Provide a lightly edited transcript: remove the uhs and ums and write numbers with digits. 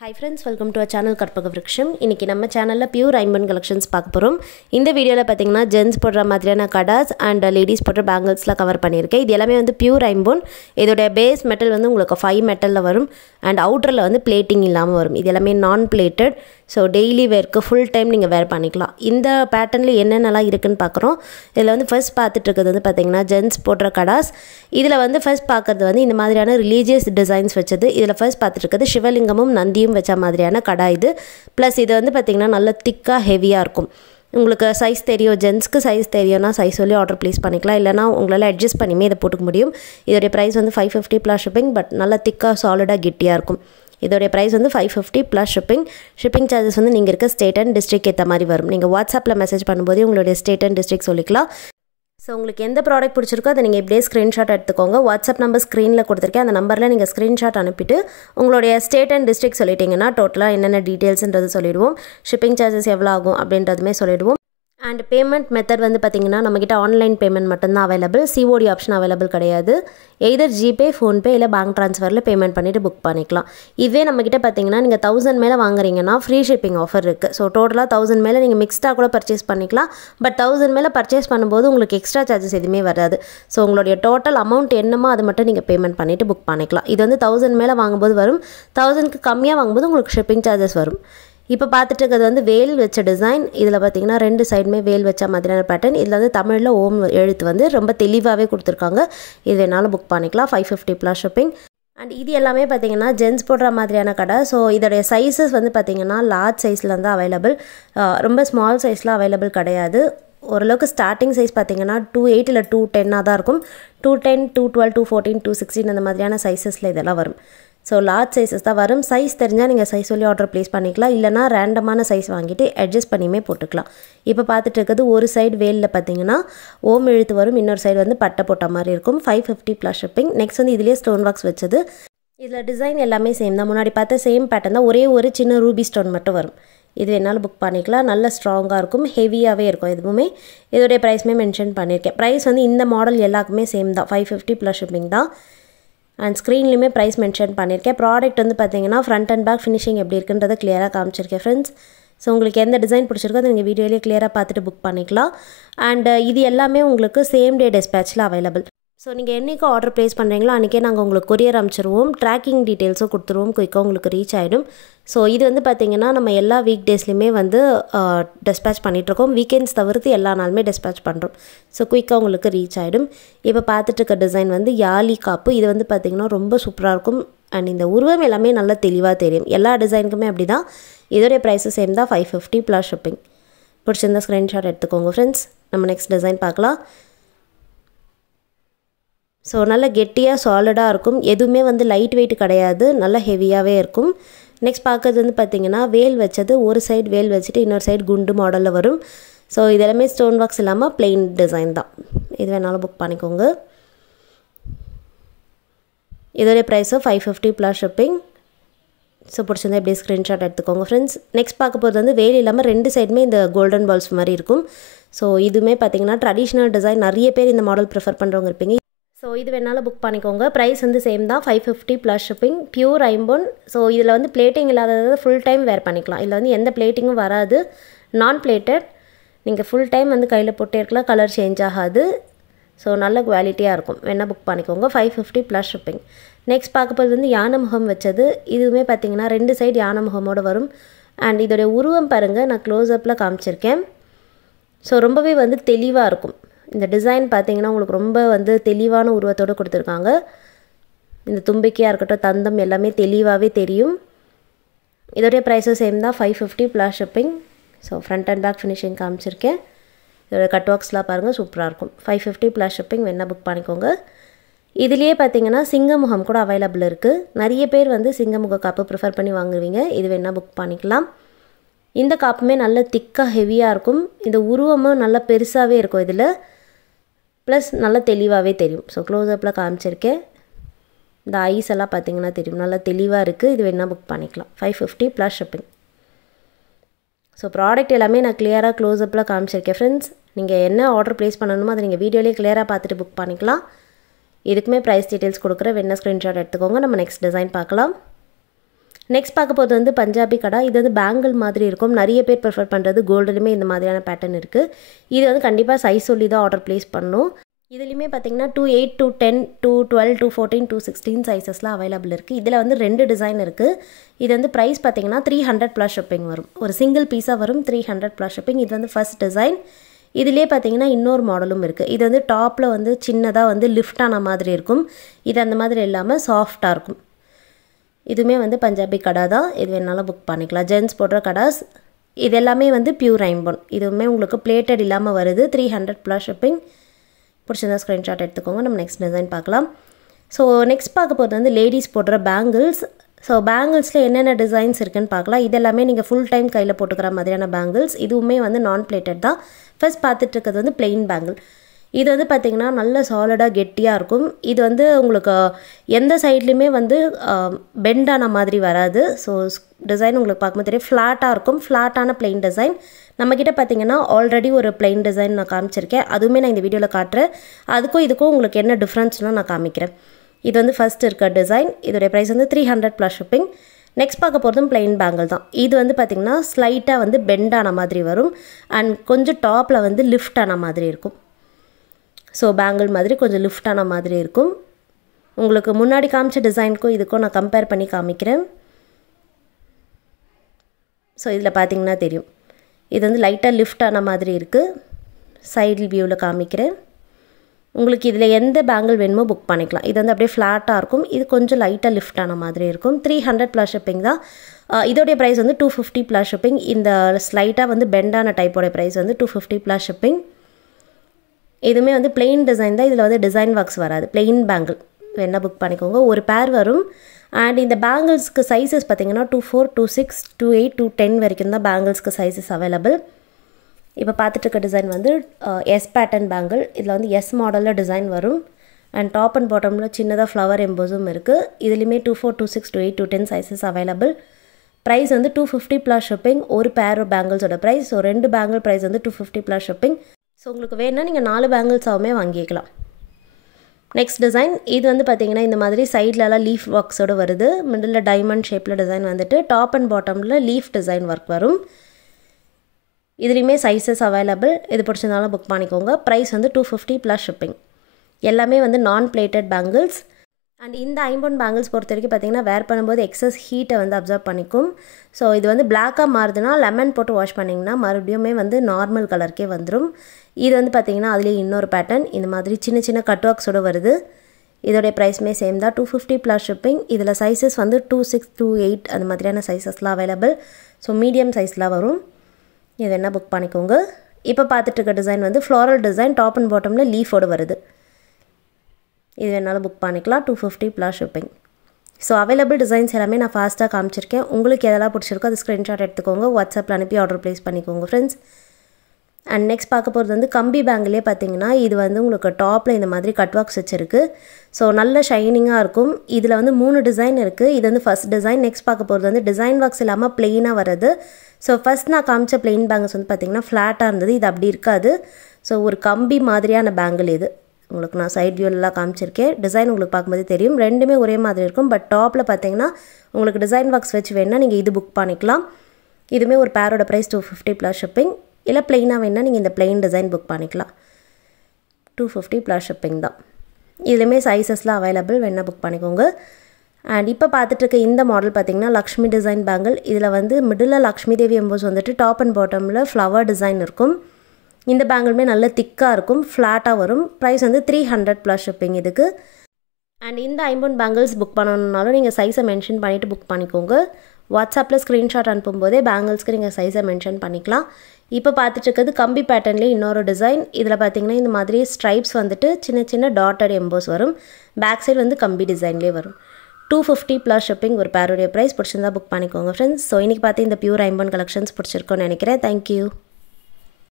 Hi friends, welcome to our channel Karpaga Vriksham. இன்னைக்கு நம்ம சேனல்ல பியூர் ஐம்பன் கலெக்ஷன்ஸ் பார்க்க போறோம். இந்த வீடியோல பாத்தீங்கன்னா ஜென்ஸ் போடுற மாதிரியான கடாஸ் and லேடிஸ் போடுற பேங்கிள்ஸ்ல கவர் பண்ணிருக்கேன். இது எல்லாமே வந்து பியூர் ஐம்பன். இதோட பேஸ் மெட்டல் வந்து உங்களுக்கு 5 மெட்டல்ல வரும் and அவுட்டர்ல வந்து பிளேட்டிங் இல்லாம வரும். இது எல்லாமே நான் plated. So daily wearக்கு full time நீங்க wear பண்ணிக்கலாம். இந்த பேட்டர்ன்ல என்னென்னலாம் இருக்குன்னு பார்க்கறோம். இதுல வந்து ஃபர்ஸ்ட் பார்த்துட்டு இருக்குது வந்து பாத்தீங்கன்னா ஜென்ஸ் போடுற கடாஸ். இதுல வந்து ஃபர்ஸ்ட் பார்க்கிறது வந்து இந்த மாதிரியான ரிலீஜியஸ் டிசைன்ஸ் வச்சது. இதுல ஃபர்ஸ்ட் பார்த்துட்டு இருக்குது சிவலிங்கமும் நந்தியும் வச்ச மாதிரியான கடா இது. ப்ளஸ் இது வந்து பாத்தீங்கன்னா நல்ல திக்கா ஹெவியா இருக்கும். உங்களுக்கு சைஸ் தெரியும் ஜென்ஸ்க்கு சைஸ் தெரியும்னா சைஸ் சொல்லி ஆர்டர் ப்ளேஸ் பண்ணிக்கலாம். இல்லனா உங்களால அட்ஜஸ்ட் பண்ணிமே இத போட்டுக்க முடியும். இதோட பிரைஸ் வந்து 550 plus shipping பட் நல்ல திக்கா சாலிடா கெட்டியா இருக்கும். இதோட பிரைஸ் வந்து 550 plus shipping. ஷிப்பிங் சார்ஜஸ் வந்து நீங்க இருக்க ஸ்டேட் அண்ட் டிஸ்ட்ரிக்ட் ஏத்த மாதிரி வரும். நீங்க வாட்ஸ்அப்ல மெசேஜ் பண்ணும்போது உங்களுடைய ஸ்டேட் அண்ட் டிஸ்ட்ரிக்ட் சொல்லிக்கலாம். சோ உங்களுக்கு எந்த ப்ராடக்ட் பிடிச்சிருக்கோ அதை நீங்க இப்படியே ஸ்கிரீன்ஷாட் எடுத்துக்கோங்க. வாட்ஸ்அப் நம்பர் ஸ்க்ரீன்ல கொடுத்திருக்கேன். அந்த நம்பர்ல நீங்க ஸ்கிரீன்ஷாட் அனுப்பிட்டு உங்களுடைய ஸ்டேட் அண்ட் டிஸ்ட்ரிக்ட் சொல்லிட்டீங்கன்னா டோட்டலா என்னென்ன டீடைல்ஸ்ன்றது சொல்லிடுவோம். ஷிப்பிங் சார்ஜஸ் எவ்வளவு ஆகும் அப்படின்றதுமே சொல்லிடுவோம். And payment method வந்து பாத்தீங்கன்னா நம்மகிட்ட ஆன்லைன் பேமெண்ட் மட்டும் தான் அவேலபிள். COD ஆப்ஷன் அவேலபிள் கிடையாது. either GPay, PhonePe இல்ல bank transferல பேமெண்ட் பண்ணிட்டு புக் பண்ணிக்கலாம். இதுவே நம்மகிட்ட பாத்தீங்கன்னா நீங்க 1000 மேல வாங்குறீங்கன்னா ஃப்ரீ ஷிப்பிங் ஆஃபர் இருக்கு. சோ டோட்டலா 1000 மேல நீங்க மிக்ஸ்டா கூட பர்ச்சேஸ் பண்ணிக்கலாம். பட் 1000 மேல பர்ச்சேஸ் பண்ணும்போது உங்களுக்கு எக்ஸ்ட்ரா சார்ஜஸ் எதுமே வராது. சோ உங்களுடைய டோட்டல் அமௌண்ட் என்னமோ அது மட்டும் நீங்க பேமெண்ட் பண்ணிட்டு புக் பண்ணிக்கலாம். இது வந்து 1000 மேல வாங்கும்போது வரும். 1000க்கு கம்மியா வாங்கும்போது உங்களுக்கு ஷிப்பிங் சார்ஜஸ் வரும். இப்போ பார்த்துட்டு இருக்கிறது வந்து வேல் வச்ச டிசைன். இதில் பார்த்தீங்கன்னா ரெண்டு சைடுமே வேல் வச்ச மாதிரியான பேட்டர்ன். இதில் வந்து தமிழில் ஓம் எழுத்து வந்து ரொம்ப தெளிவாகவே கொடுத்துருக்காங்க. இது வேணாலும் புக் பண்ணிக்கலாம். 550 plus shipping. அண்ட் இது எல்லாமே பார்த்தீங்கன்னா ஜென்ஸ் போடுற மாதிரியான கடை. ஸோ இதோடைய சைஸஸ் வந்து பார்த்தீங்கன்னா லார்ஜ் சைஸில் தான் அவைலபிள். ரொம்ப ஸ்மால் சைஸில் அவைலபிள் கிடையாது. ஓரளவுக்கு ஸ்டார்டிங் சைஸ் பார்த்தீங்கன்னா 2.8 இல்லை 2.10 தான் இருக்கும். 2.10, 2.12, 2.14, 2.16 அந்த மாதிரியான சைஸஸில் இதெல்லாம் வரும். ஸோ லார்ஜ் சைஸஸ் தான் வரும். சைஸ் தெரிஞ்சால் நீங்கள் சைஸ் சொல்லி ஆர்டர் ப்ளேஸ் பண்ணிக்கலாம். இல்லைனா ரேண்டமான சைஸ் வாங்கிட்டு அட்ஜஸ்ட் பண்ணியுமே போட்டுக்கலாம். இப்போ பார்த்துட்டு இருக்கிறது ஒரு சைடு வேலில் பார்த்தீங்கன்னா ஓம் எழுத்து வரும். இன்னொரு சைடு வந்து பட்டை போட்ட மாதிரி இருக்கும். 550 plus shipping. நெக்ஸ்ட் வந்து இதுலேயே ஸ்டோன் பாக்ஸ் வச்சது. இதில் டிசைன் எல்லாமே சேம் தான். முன்னாடி பார்த்த சேம் பேட்டர்ன் தான். ஒரே ஒரு சின்ன ரூபி ஸ்டோன் மட்டும் வரும். இது வேணாலும் புக் பண்ணிக்கலாம். நல்ல ஸ்ட்ராங்காக இருக்கும். ஹெவியாகவே இருக்கும். எதுவுமே இதோடைய ப்ரைஸுமே மென்ஷன் பண்ணியிருக்கேன். ப்ரைஸ் வந்து இந்த மாடல் எல்லாருக்குமே சேம் தான். 550 plus shipping தான். அண்ட் ஸ்க்ரீன்லேயுமே ப்ரைஸ் மென்ஷன் பண்ணியிருக்கேன். ப்ராடக்ட் வந்து பார்த்தீங்கன்னா ஃப்ரண்ட் அண்ட் பேக் ஃபினிஷிங் எப்படி இருக்குன்றதை கிளியராக காமிச்சிருக்கேன் ஃப்ரெண்ட்ஸ். ஸோ உங்களுக்கு எந்த டிசைன் பிடிச்சிருக்கோ அதை நீங்கள் வீடியோலேயே கிளியராக பார்த்துட்டு புக் பண்ணிக்கலாம். அண்ட் இது எல்லாமே உங்களுக்கு சேம் டே டிஸ்பேச்சில் அவைலபிள். ஸோ நீங்கள் என்றைக்கு ஆர்டர் ப்ளேஸ் பண்ணுறீங்களோ அன்றைக்கே நாங்கள் உங்களுக்கு கொரியர் அனுப்பிச்சிருவோம். ட்ராக்கிங் டீட்டெயில்ஸும் கொடுத்துருவோம். குயிக்காக உங்களுக்கு ரீச் ஆகிடும். ஸோ இது வந்து பார்த்திங்கன்னா நம்ம எல்லா வீக் டேஸ்லையுமே வந்து டிஸ்பேச் பண்ணிகிட்ருக்கோம். வீக்கெண்ட்ஸ் தவிர்த்து எல்லா நாளுமே டிஸ்பேச் பண்ணுறோம். ஸோ குயிக்காக உங்களுக்கு ரீச் ஆகிடும். இப்போ பார்த்துட்டு இருக்க டிசைன் வந்து யாலி காப்பு. இது வந்து பார்த்திங்கன்னா ரொம்ப சூப்பராக இருக்கும். அண்ட் இந்த உருவம் எல்லாமே நல்லா தெளிவாக தெரியும். எல்லா டிசைனுக்குமே அப்படி தான். இதோடைய ப்ரைஸும் சேம் தான். 550 plus shipping. பிடிச்சிருந்தா ஸ்க்ரீன்ஷாட் எடுத்துக்கோங்க ஃப்ரெண்ட்ஸ். நம்ம நெக்ஸ்ட் டிசைன் பார்க்கலாம். ஸோ நல்லா கெட்டியாக சாலிடாக இருக்கும். எதுவுமே வந்து லைட் வெயிட் கிடையாது. நல்லா ஹெவியாகவே இருக்கும். நெக்ஸ்ட் பார்க்கறது வந்து பார்த்திங்கன்னா வேல் வச்சது. ஒரு சைடு வேல் வச்சுட்டு இன்னொரு சைடு குண்டு மாடலில் வரும். ஸோ இதெல்லாமே ஸ்டோன் பாக்ஸ் இல்லாமல் பிளெயின் டிசைன் தான். இது வேணாலும் புக் பண்ணிக்கோங்க. இதோடைய ப்ரைஸும் 550 plus shipping. ஸோ பிடிச்சிருந்தா எப்படியே ஸ்க்ரீன்ஷாட் எடுத்துக்கோங்க ஃப்ரெண்ட்ஸ். நெக்ஸ்ட் பார்க்க போகிறது வந்து வேல் இல்லாமல் ரெண்டு சைடுமே இந்த கோல்டன் பால்ஸ் மாதிரி இருக்கும். ஸோ இதுவுமே பார்த்திங்கன்னா ட்ரெடிஷ்னல் டிசைன். நிறைய பேர் இந்த மாடல் ப்ரிஃபர் பண்ணுறவங்க இருப்பீங்க. ஸோ இது வேணாலும் புக் பண்ணிக்கோங்க. ப்ரைஸ் வந்து சேம் தான். 550 plus shipping. பியூர் ஐம்பொன். ஸோ இதில் வந்து பிளேட்டிங் இல்லாதது ஃபுல் டைம் வேர் பண்ணிக்கலாம். இதில் வந்து எந்த பிளேட்டிங்கும் வராது. நான் பிளேட்டட். நீங்கள் ஃபுல் டைம் வந்து கையில் போட்டே இருக்கலாம். கலர் சேஞ்ச் ஆகாது. ஸோ நல்ல குவாலிட்டியாக இருக்கும். வேணால் புக் பண்ணிக்கோங்க. 550 plus shipping. நெக்ஸ்ட் பார்க்க போகிறது வந்து யானை முகம் வச்சது. இதுவுமே பார்த்தீங்கன்னா ரெண்டு சைடு யானை முகமோடு வரும். அண்ட் இதோடைய உருவம் பாருங்கள், நான் க்ளோஸ்அப்பில் காமிச்சிருக்கேன். ஸோ ரொம்பவே வந்து தெளிவாக இருக்கும். இந்த டிசைன் பார்த்தீங்கன்னா உங்களுக்கு ரொம்ப வந்து தெளிவான உருவத்தோடு கொடுத்துருக்காங்க. இந்த தும்பிக்கையாக இருக்கட்டும், தந்தம் எல்லாமே தெளிவாகவே தெரியும். இதோடைய ப்ரைஸும் சேம் தான். 550 plus shipping. So front and back finishing காமிச்சிருக்கேன். இதோட கட் ஒர்க்ஸ்லாம் பாருங்கள், சூப்பராக இருக்கும். 550 plus shipping. வேணால் புக் பண்ணிக்கோங்க. இதுலேயே பார்த்தீங்கன்னா சிங்கமுகம் கூட அவைலபிள் இருக்குது. நிறைய பேர் வந்து சிங்கமுக காப்பு ப்ரிஃபர் பண்ணி வாங்குவீங்க. இது வேணால் புக் பண்ணிக்கலாம். இந்த காப்புமே நல்ல திக்காக ஹெவியாக இருக்கும். இந்த உருவமும் நல்லா பெருசாகவே இருக்கும். இதில் ப்ளஸ் நல்லா தெளிவாகவே தெரியும். ஸோ க்ளோஸ்அப்பில் காமிச்சிருக்கேன். இந்த ஐஸ் எல்லாம் பார்த்தீங்கன்னா தெரியும். நல்லா தெளிவாக இருக்குது. இது வேணால் புக் பண்ணிக்கலாம். 550 plus shipping. ஸோ ப்ராடக்ட் எல்லாமே நான் கிளியராக க்ளோஸ்அப்பில் காமிச்சிருக்கேன் ஃப்ரெண்ட்ஸ். நீங்கள் என்ன ஆர்டர் ப்ளேஸ் பண்ணணுமோ அதை நீங்கள் வீடியோலேயே கிளியராக பார்த்துட்டு புக் பண்ணிக்கலாம். இதுக்குமே ப்ரைஸ் டீட்டெயில்ஸ் கொடுக்குற வேணா ஸ்க்ரீன்ஷாட் எடுத்துக்கோங்க. நம்ம நெக்ஸ்ட் டிசைன் பார்க்கலாம். நெக்ஸ்ட் பார்க்க போகிறது வந்து பஞ்சாபி கடா. இது வந்து பேங்கிள் மாதிரி இருக்கும். நிறைய பேர் ப்ரிஃபர் பண்ணுறது கோல்டுலையுமே இந்த மாதிரியான பேட்டர்ன் இருக்குது. இது வந்து கண்டிப்பாக சைஸ் சொல்லி தான் ஆர்டர் ப்ளேஸ் பண்ணணும். இதுலேயுமே பார்த்தீங்கன்னா 2/8, 2/10, 2/12, 2/14, 2/16 சைஸஸ்லாம் அவைலபிள் இருக்குது. இதில் வந்து 2 டிசைன் இருக்குது. இது வந்து ப்ரைஸ் பார்த்தீங்கன்னா 300 ப்ளஸ் ஷிப்பிங் வரும். ஒரு சிங்கிள் பீஸாக வரும், 300 ப்ளஸ் ஷிப்பிங். இது வந்து ஃபர்ஸ்ட் டிசைன். இதிலே பார்த்தீங்கன்னா இன்னொரு மாடலும் இருக்குது. இது வந்து டாப்பில் வந்து சின்னதாக வந்து லிஃப்ட் ஆன மாதிரி இருக்கும். இது அந்த மாதிரி இல்லாமல் சாஃப்டாக இருக்கும். இதுவுமே வந்து பஞ்சாபி கடா தான். இது வேணாலும் புக் பண்ணிக்கலாம். ஜென்ஸ் போடுற கடாஸ் இது எல்லாமே வந்து பியூர் ஐம்பொன். இதுவுமே உங்களுக்கு பிளேட்டட் இல்லாமல் வருது. 300 ப்ளஸ் ஷிப்பிங். பிடிச்சிருந்தா ஸ்க்ரீன்ஷாட் எடுத்துக்கோங்க. நம்ம நெக்ஸ்ட் டிசைன் பார்க்கலாம். ஸோ நெக்ஸ்ட் பார்க்க போகிறது வந்து லேடிஸ் போடுற பேங்கிள்ஸ். ஸோ பேங்கிள்ஸில் என்னென்ன டிசைன்ஸ் இருக்குதுன்னு பார்க்கலாம். இதெல்லாமே நீங்கள் ஃபுல் டைம் கையில் போட்டுக்கிற மாதிரியான பேங்கிள்ஸ். இதுவுமே வந்து நான் பிளேட்டட் தான். ஃபர்ஸ்ட் பார்த்துட்டு இருக்கிறது வந்து பிளெயின் பேங்கிள். இது வந்து பார்த்திங்கன்னா நல்ல சாலிடாக கெட்டியாக இருக்கும். இது வந்து உங்களுக்கு எந்த சைட்லேயுமே வந்து பெண்டான மாதிரி வராது. ஸோ டிசைன் உங்களுக்கு பார்க்கும்போது தெரியும், ஃப்ளாட்டாக இருக்கும். ஃப்ளாட்டான பிளெயின் டிசைன். நம்மக்கிட்ட பார்த்திங்கன்னா ஆல்ரெடி ஒரு பிளெயின் டிசைன் நான் காமிச்சிருக்கேன். அதுவுமே நான் இந்த வீடியோவில் காட்டுறேன். அதுக்கும் இதுக்கும் உங்களுக்கு என்ன டிஃப்ரென்ஸ்னால் நான் காமிக்கிறேன். இது வந்து ஃபஸ்ட் இருக்க டிசைன். இதோடைய ப்ரைஸ் வந்து 300 ப்ளஸ் ஷிப்பிங். நெக்ஸ்ட் பார்க்க போகிறதும் பிளெயின் பேங்கிள் தான். இது வந்து பார்த்திங்கன்னா ஸ்லைட்டாக வந்து பெண்டான மாதிரி வரும். அண்ட் கொஞ்சம் டாப்பில் வந்து லிஃப்ட் ஆன மாதிரி இருக்கும். ஸோ பேங்கிள் மாதிரி கொஞ்சம் லிஃப்ட் ஆன மாதிரி இருக்கும். உங்களுக்கு முன்னாடி காமிச்ச டிசைனுக்கும் இதுக்கும் நான் கம்பேர் பண்ணி காமிக்கிறேன். ஸோ இதில் பார்த்திங்கன்னா தெரியும், இது வந்து லைட்டாக லிஃப்ட் ஆன மாதிரி இருக்குது. சைடு வியூவில் காமிக்கிறேன். உங்களுக்கு இதில் எந்த பேங்கிள் வேணுமோ புக் பண்ணிக்கலாம். இது வந்து அப்படியே ஃப்ளாட்டாக இருக்கும். இது கொஞ்சம் லைட்டாக லிஃப்ட் ஆன மாதிரி இருக்கும். 300 ப்ளஸ் ஷிப்பிங் தான். இதோடைய ப்ரைஸ் வந்து 250 ப்ளஸ் ஷிப்பிங். இந்த ஸ்லைட்டாக வந்து பெண்டான டைப்போடைய ப்ரைஸ் வந்து 250 ப்ளஸ் ஷிப்பிங். இதுவுமே வந்து பிளெயின் டிசைன் தான். இதில் வந்து டிசைன் ஒர்க்ஸ் வராது. பிளெயின் பேங்கிள் வேணால் புக் பண்ணிக்கோங்க. ஒரு பேர் வரும். அண்ட் இந்த பேங்கிள்ஸ்க்கு சைஸஸ் பார்த்திங்கன்னா 2/4, 2/6, 2/8, 2/10 வரைக்கும் தான் பேங்கிள்ஸ்க்கு சைஸஸ் அவைலபிள். இப்போ பார்த்துட்டு இருக்க டிசைன் வந்து எஸ் பேட்டர்ன் பேங்கிள். இதில் வந்து எஸ் மாடலில் டிசைன் வரும். அண்ட் டாப் அண்ட் பாட்டமில் சின்னதாக ஃப்ளவர் எம்போஸும் இருக்குது. இதுலேயுமே 2/4, 2/6, 2/8, 2/10 சைஸஸ் அவைலபிள். ப்ரைஸ் வந்து 250 ப்ளஸ் ஷிப்பிங். ஒரு பேர் பேங்கிள்ஸோட ப்ரைஸ். ஸோ 2 பேங்கிள் ப்ரைஸ் வந்து 250 ப்ளஸ் ஷிப்பிங். ஸோ உங்களுக்கு வேணுன்னா நீங்கள் 4 பேங்கிள்ஸாகவுமே வாங்கிக்கலாம். Next design. இது வந்து பார்த்திங்கன்னா இந்த மாதிரி சைட்லலாம் லீஃப் ஒர்க்ஸோடு வருது. மிடில் டைமண்ட் ஷேப்பில் டிசைன் வந்துட்டு டாப் அண்ட் பாட்டமில் லீஃப் டிசைன் ஒர்க் வரும். இதுலேயுமே சைஸஸ் அவைலபிள். இது பிடிச்சிருந்தாலும் புக் பண்ணிக்கோங்க. ப்ரைஸ் வந்து 250 ப்ளஸ் ஷிப்பிங். எல்லாமே வந்து நான் பிளேட்டட் பேங்கிள்ஸ். அண்ட் இந்த ஐம்பொன் பேங்கிள்ஸ் பொறுத்த வரைக்கும் பார்த்திங்கன்னா வேர் பண்ணும்போது எக்ஸஸ் ஹீட்டை வந்து அப்சர்வ் பண்ணிக்கும். ஸோ இது வந்து பிளாக்காக மாறுதுன்னா லெமன் போட்டு வாஷ் பண்ணிங்கன்னா மறுபடியுமே வந்து நார்மல் கலருக்கே வந்துடும். இது வந்து பார்த்திங்கன்னா அதுலேயே இன்னொரு பேட்டர்ன். இந்த மாதிரி சின்ன சின்ன கட் ஒர்க்ஸோடு வருது. இதோடைய ப்ரைஸுமே சேம் தான். 250 ப்ளஸ் ஷிப்பிங். இதில் சைஸஸ் வந்து 2/6, 2/8 அந்த மாதிரியான சைஸஸ்லாம் அவைலபிள். ஸோ மீடியம் சைஸ்லாம் வரும். இது வேணால் புக் பண்ணிக்கோங்க. இப்போ பார்த்துட்டு இருக்க டிசைன் வந்து ஃப்ளாரல் டிசைன். டாப் அண்ட் பாட்டமில் லீஃபோடு வருது. இது வேணாலும் புக் பண்ணிக்கலாம். 250 plus shipping. So available designs எல்லாமே நான் ஃபாஸ்ட்டாக காமிச்சிருக்கேன். உங்களுக்கு எதெல்லாம் பிடிச்சிருக்கோ அது ஸ்க்ரீன்ஷாட் எடுத்துக்கோங்க. வாட்ஸ்அப்பில் அனுப்பி ஆர்டர் ப்ளேஸ் பண்ணிக்கோங்க ஃப்ரெண்ட்ஸ். அண்ட் நெக்ஸ்ட் பார்க்க போகிறது வந்து கம்பி பேங்கிலே பார்த்தீங்கன்னா இது வந்து உங்களுக்கு டாப்பில் இந்த மாதிரி கட் ஒர்க்ஸ் வச்சுருக்கு. ஸோ நல்ல ஷைனிங்காக இருக்கும். இதில் வந்து 3 டிசைன் இருக்குது. இது வந்து ஃபஸ்ட் டிசைன். நெக்ஸ்ட் பார்க்க போகிறது வந்து டிசைன் ஒர்க்ஸ் இல்லாமல் ப்ளெயினாக வருது. ஸோ ஃபஸ்ட் நான் காமிச்ச பிளெயின் பேங்கிள்ஸ் வந்து பார்த்திங்கன்னா ஃப்ளாட்டாக இருந்தது. இது அப்படி இருக்காது. ஸோ ஒரு கம்பி மாதிரியான பேங்கிள் இது. உங்களுக்கு நான் சைட் வியூலெலாம் காமிச்சிருக்கேன். டிசைன் உங்களுக்கு பார்க்கும்போது தெரியும். ரெண்டுமே ஒரே மாதிரி இருக்கும். பட் டாப்பில் பார்த்தீங்கன்னா உங்களுக்கு டிசைன் ஒர்க்ஸ் வச்சு வேணுன்னா நீங்கள் இது புக் பண்ணிக்கலாம். இதுவுமே ஒரு பேரோட ப்ரைஸ் 250 ப்ளஸ் ஷிப்பிங். இல்லை ப்ளெயினாக வேணுன்னா நீங்கள் இந்த ப்ளெயின் டிசைன் புக் பண்ணிக்கலாம். 250 ப்ளஸ் ஷிப்பிங் தான். இதுலேயுமே சைஸஸ்லாம் அவைலபிள். வேணால் புக் பண்ணிக்கோங்க. அண்ட் இப்போ பார்த்துட்ருக்க இந்த மாடல் பார்த்திங்கன்னா லக்ஷ்மி டிசைன் பேங்கிள். இதில் வந்து மிடில் லக்ஷ்மி தேவி எம்போஸ் வந்துட்டு டாப் அண்ட் பாட்டமில் ஃப்ளவர் டிசைன் இருக்கும். இந்த பேங்கிளுமே நல்ல திக்காக இருக்கும். ஃப்ளாட்டாக வரும். ப்ரைஸ் வந்து 300 ப்ளஸ் ஷிப்பிங் இதுக்கு. அண்ட் இந்த ஐம்பொன் பேங்கிள்ஸ் புக் பண்ணணுன்னாலும் நீங்கள் சைஸை மென்ஷன் பண்ணிவிட்டு புக் பண்ணிக்கோங்க. வாட்ஸ்அப்பில் ஸ்க்ரீன்ஷாட் அனுப்பும்போதே பேங்கிள்ஸ்க்கு நீங்கள் சைஸை மென்ஷன் பண்ணிக்கலாம். இப்போ பார்த்துட்டு இருக்கிறது கம்பி பேட்டர்ன்லேயே இன்னொரு டிசைன். இதில் பார்த்திங்கன்னா இந்த மாதிரி ஸ்ட்ரைப்ஸ் வந்துட்டு சின்ன சின்ன டாட்டட் எம்போஸ் வரும். பேக் சைடு வந்து கம்பி டிசைன்லேயே வரும். 250 ப்ளஸ் ஷிப்பிங். ஒரு பேருடைய ப்ரைஸ். பிடிச்சிருந்தா புக் பண்ணிக்கோங்க ஃப்ரெண்ட்ஸ். ஸோ இன்றைக்கி பார்த்து இந்த பியூர் ஐம்பொன் கலெக்ஷன்ஸ் பிடிச்சிருக்கோன்னு நினைக்கிறேன். தேங்க்யூ.